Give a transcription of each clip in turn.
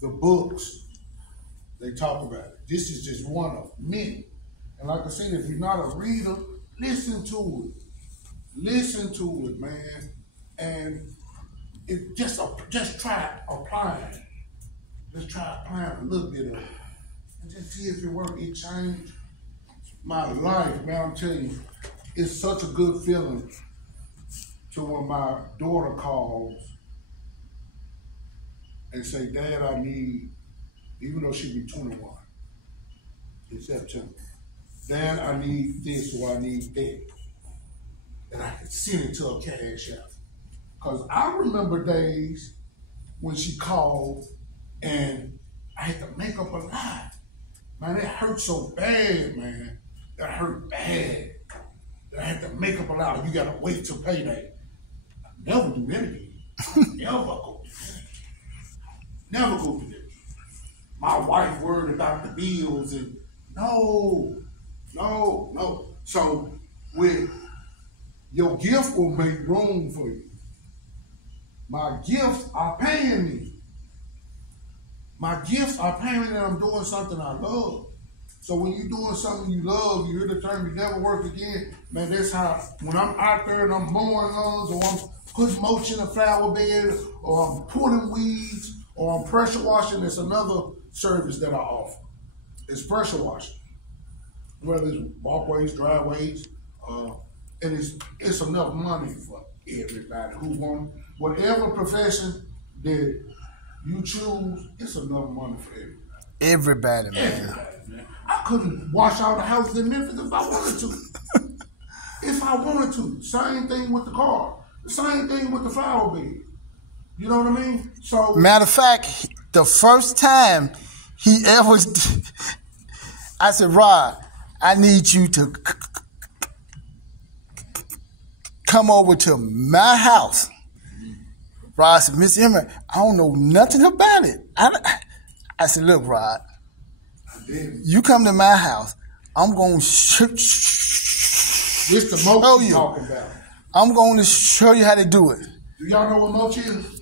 the books, they talk about it. This is just one of many. And like I said, if you're not a reader, listen to it. Listen to it, man. And it just try applying. Just try applying a little bit of it. And just see if it works. It changed my life, man. I'm telling you, it's such a good feeling to when my daughter calls and say, Dad, I need, even though she be 21 in September, Dad, I need this or I need that. And I can send it to a cash app. Because I remember days when she called and I had to make up a lie. Man, it hurt so bad, man. That hurt bad. That I had to make up a lie. You gotta wait till payday. I never do that again. Never go do that. Never go do that. My wife worried about the bills and no. So with your gift will make room for you. My gifts are paying me. My gifts are paying me that I'm doing something I love. So when you're doing something you love, you hear the term, you never work again. Man, that's how, when I'm out there and I'm mowing lawns or I'm putting mulch in a flower bed or I'm pulling weeds or I'm pressure washing, it's another service that I offer. It's pressure washing. Whether it's walkways, driveways, and it's enough money for everybody who wants whatever profession that you choose. It's enough money for everybody. Everybody, man. Everybody, man. I couldn't wash all the houses in Memphis if I wanted to. If I wanted to. Same thing with the car. The same thing with the flower bed. You know what I mean? So matter of fact, the first time he ever, I said, Rod, I need you to come over to my house. Rod said, Mr. Emery, I don't know nothing about it. I said, look, Rod, you come to my house, I'm going to show the mulch you talking about. I'm going to show you how to do it. Do y'all know what mulch is?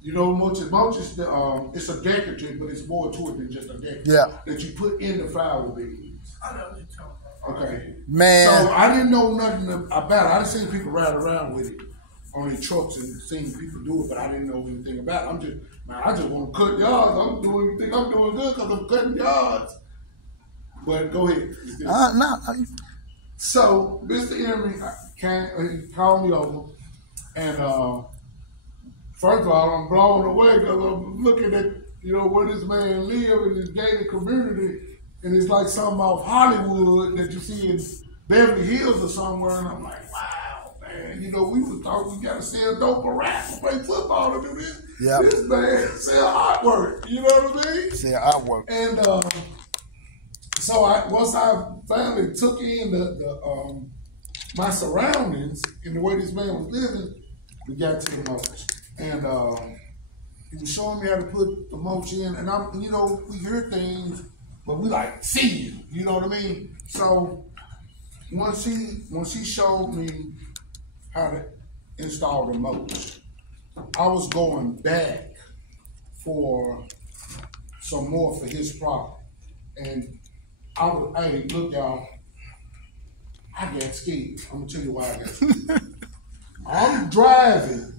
You know what mulch is? Mulch is it's a decorative, but it's more to it than just a decorative. Yeah. That you put in the flower beds. I know what you're talking about. Okay. Man. So I didn't know nothing about it. I done seen people ride around with it on their trucks and seen people do it, but I didn't know anything about it. I just want to cut yards. I'm doing anything I'm doing good because I'm cutting yards. But go ahead. No. So Mr. Emery he called me over, and first of all, I'm blown away because I'm looking at where this man live in this gated community, and it's like something off Hollywood that you see in Beverly Hills or somewhere, and I'm like, wow, man. We would thought we got to sell dope or rap or play football to do this. Yep. This man sell artwork. You know what I mean? Sell artwork. And so once I finally took in the my surroundings and the way this man was living, we got to the mulch. And he was showing me how to put the mulch in. And we hear things, but we like see it. You know what I mean? So once he showed me how to install the mulch, I was going back for some more for his product. And hey, look, y'all, I got scared. I'm gonna tell you why I got scared. I'm driving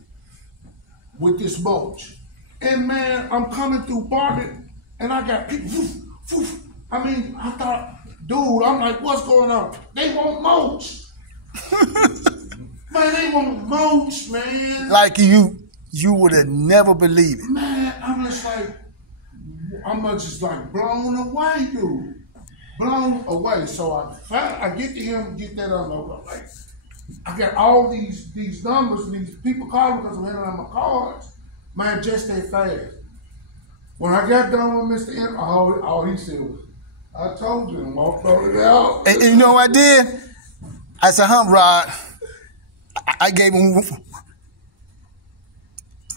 with this mulch, and man, I'm coming through Bartlett, and I got people. I thought, dude, I'm like, what's going on? They want mulch. Man, they want mulch, man. Like you would have never believed it. Man, I'm just like blown away, dude. Blown away. So I get to him, get that unloaded. Like, I got all these numbers, and these people calling because I'm handing out my cards. Man, just that fast. When I got done with Mr. Emery, all he said was, I told you, and walked over it out. And you know what I did? I said, Rod, I gave him,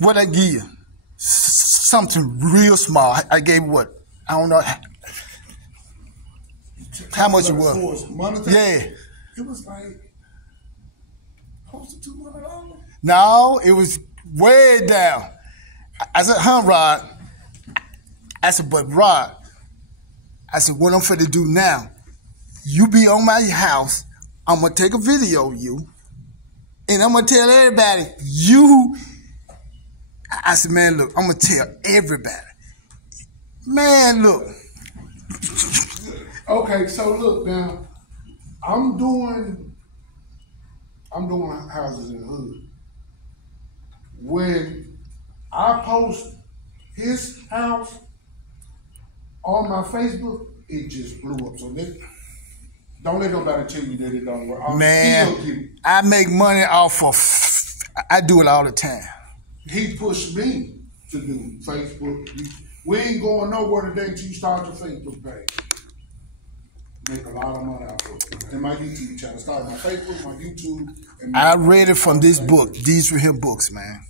what I give you? Something real small. I gave him what? I don't know. How much it was? Yeah. It was like close to $200. No, it was way down. I said, Rod, I said, but Rod, I said, what I'm finna do now, you be on my house, I'm gonna take a video of you, and I'm gonna tell everybody, I said, man, look, I'm gonna tell everybody. Man, look. Okay, so look now, I'm doing houses in the hood. When I post his house on my Facebook, it just blew up. So don't let nobody tell you that it don't work. Man, I make money off of, I do it all the time. He pushed me to do Facebook. We ain't going nowhere today until you start your Facebook page. Make a lot of money out of it. And my YouTube channel. Start my Facebook, my YouTube. And I read it from this book. These were his books, man.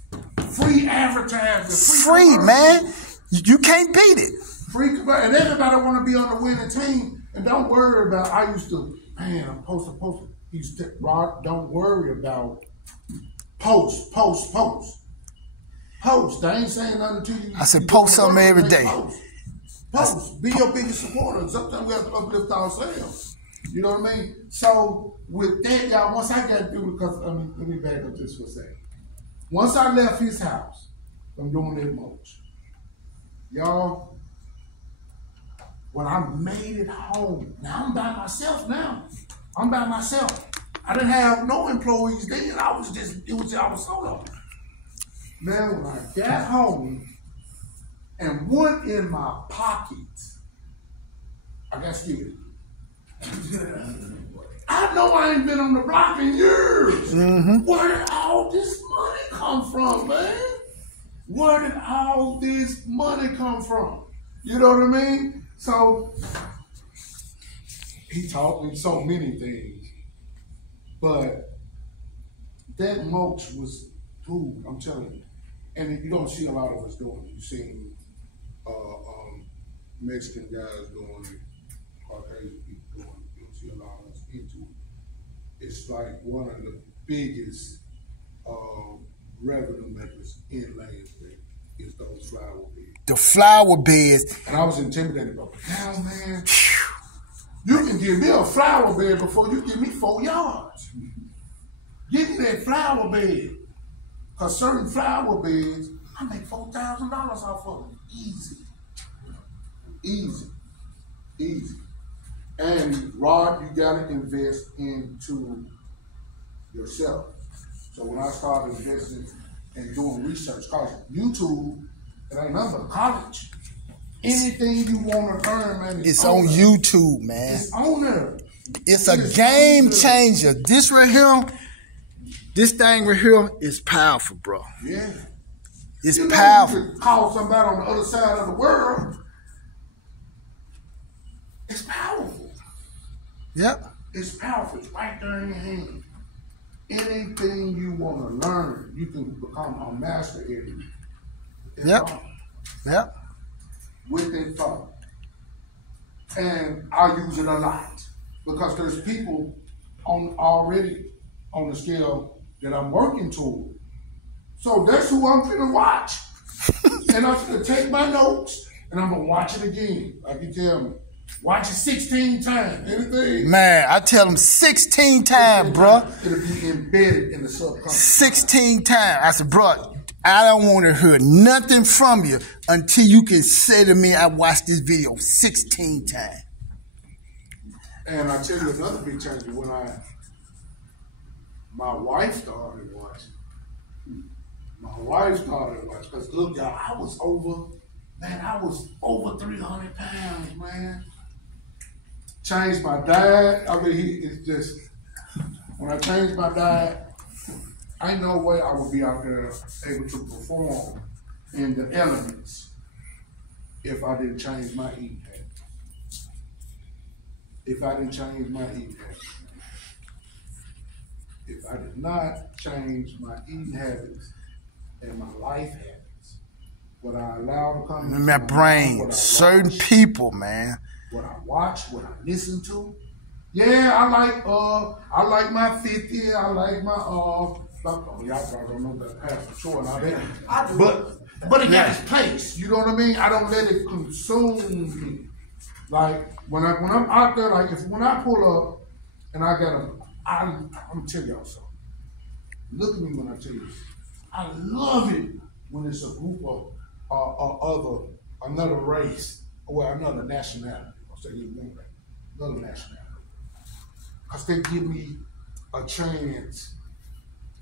Free advertising. Free, man. You can't beat it. Free, and everybody want to be on the winning team. And don't worry about, I used to, man, I'm posting. He used to, Rod, don't worry about post. They ain't saying nothing to you. I said post something every day. Post. Be your biggest supporter. Sometimes we have to uplift ourselves. You know what I mean? So with that, y'all, once I got through, because let me back up this for a second. Once I left his house, I'm doing that mulch. Y'all, when I made it home, now I'm by myself now. I'm by myself. I didn't have no employees then. I was solo. Now when I got home and went in my pockets, I got scared. I know I ain't been on the block in years. Mm-hmm. Where did all this money come from, man? Where did all this money come from? You know what I mean? So, he taught me so many things. But that mulch was, dude, I'm telling you. And you don't see a lot of us doing it. You've seen Mexican guys doing it, Caucasian people doing it. You don't see a lot of us into it. It's like one of the biggest revenue makers in Lansbury is those flower beds. The flower beds. And I was intimidated about it. Now, man, you can give me a flower bed before you give me 4 yards. Give me that flower bed. Because certain flower beds, I make $4,000 off of them. Easy. And Rod, you gotta invest into yourself. So when I started investing and doing research, because YouTube, it ain't nothing but college. Anything you want to learn, man, it's on YouTube, man. It's on there. It's a game changer. This right here, this thing right here is powerful, bro. Yeah. It's powerful. You can call somebody on the other side of the world. It's powerful. Yep. It's powerful. It's right there in your hand. Anything you want to learn, you can become a master in it. Yep. With that thought. And I use it a lot. Because there's people already on the scale that I'm working toward. So that's who I'm finna watch. And I'm finna take my notes and I'm gonna watch it again. Like you tell me. Watch it 16 times. Anything? Man, I tell them 16 times, bro. It'll be embedded in the subconscious. 16 times. I said, bro, I don't want to hear nothing from you until you can say to me, I watched this video 16 times. And I tell you another big change when my wife started watching. Because look, y'all, I was over 300 pounds, man. Changed my diet. I mean, it's just, when I changed my diet, ain't no way I would be out there able to perform in the elements if I didn't change my eating habits. If I did not change my eating habits and my life habits, what I allow to come in my brain, certain people, man. What I watch, what I listen to. Yeah, I like my 50, I like my y'all probably don't know that Pastor Troy and all that. I do. But it got its place. You know what I mean? I don't let it consume me. Like when I'm out there, like when I pull up and I got I'm gonna tell y'all something. Look at me when I tell you this. I love it when it's a group of another race or another nationality. I'll say this one way, another nationality. Because they give me a chance.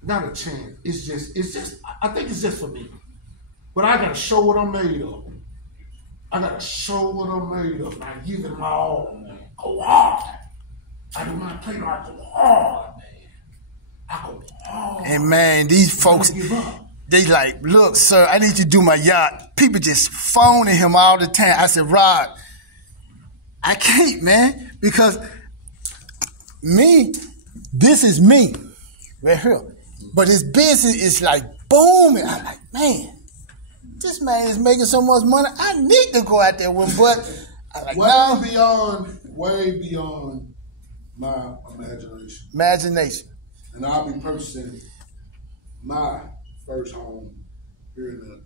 Not a chance. It's just. I think it's just for me. But I gotta show what I'm made of. I gotta show what I'm made of. I give it my all, man. Go hard. I do not play no. I go hard, man. I go hard. And man, these folks, they like, look, sir, I need you to do my yacht. People just phoning him all the time. I said, Rod, I can't, man, because me, this is me, right here. But his business is like booming. I'm like, man, this man is making so much money. I need to go out there with him, but I'm like, way beyond my imagination. Imagination. And I'll be purchasing my first home here in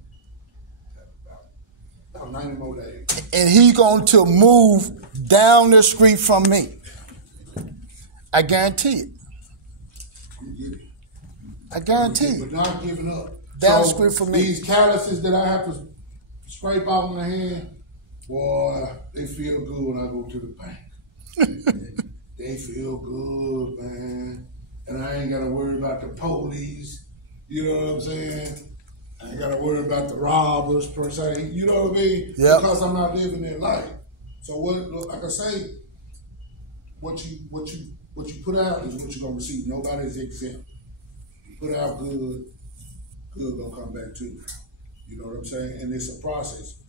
about 90 more days. And he's going to move down the street from me. I guarantee it. I'm getting it. I guarantee it. But not giving up. Down the street from me. These calluses that I have to scrape out my hand, boy, they feel good when I go to the bank. They feel good, man. And I ain't got to worry about the police. You know what I'm saying? I ain't got to worry about the robbers, per se. You know what I mean? Yep. Because I'm not living their life. So, like I say, what you put out is what you're going to receive. Nobody's exempt. You put out good going to come back to you. You know what I'm saying? And it's a process.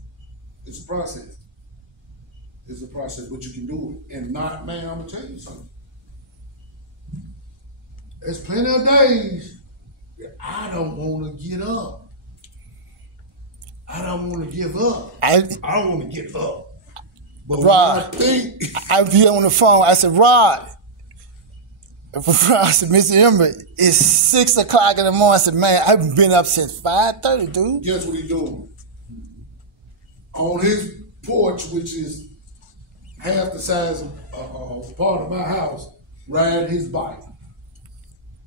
It's a process. It's a process, but you can do it. And not, man, I'm going to tell you something. There's plenty of days that I don't want to get up. I don't want to give up. I don't want to give up. But Rod, I be on the phone. I said, Rod. I said, Mr. Emery, it's 6 o'clock in the morning. I said, man, I've been up since 5:30, dude. Guess what he's doing? On his porch, which is half the size of part of my house, riding his bike.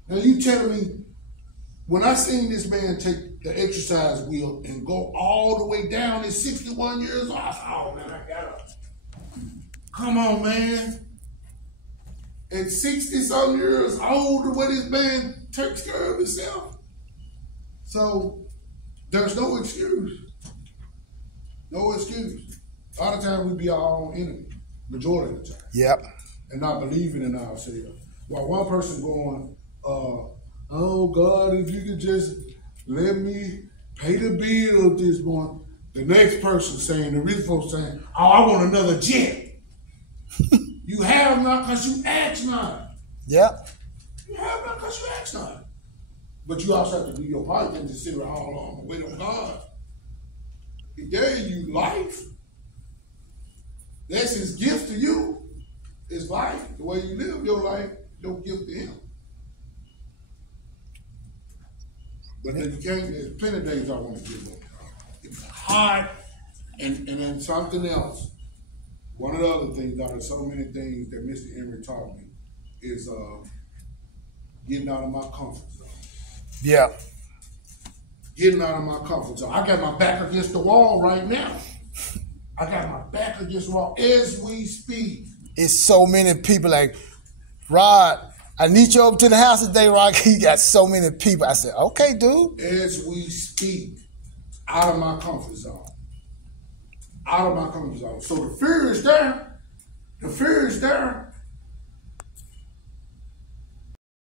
Now you telling me, when I seen this man take the exercise wheel and go all the way down at 61 years old, I said, oh man, I got up. Come on, man. At 60-something years old, the way this man takes care of himself. So there's no excuse. No excuse. A lot of times we be our own enemy, majority of the time. Yep. And not believing in ourselves. While one person going, oh God, if you could just let me pay the bill this month. The next person saying, the rich folks saying, oh, I want another jet. You have not because you ask not. Yep. You have not because you ask not. But you also have to do your part and just sit around long and wait on God. He gave you life. That's his gift to you. It's life. The way you live your life, your gift to him. But then you can't, there's plenty of days I want to give up. It's hard. And then something else. One of the other things, out of so many things that Mr. Emery taught me, is getting out of my comfort zone. Yeah. Getting out of my comfort zone. I got my back against the wall right now. I got my back against the wall as we speak. It's so many people like, Rod, I need you over to the house today, Rod. He got so many people. I said, okay, dude. As we speak, out of my comfort zone. Out of my comfort zone. So the fear is there. The fear is there.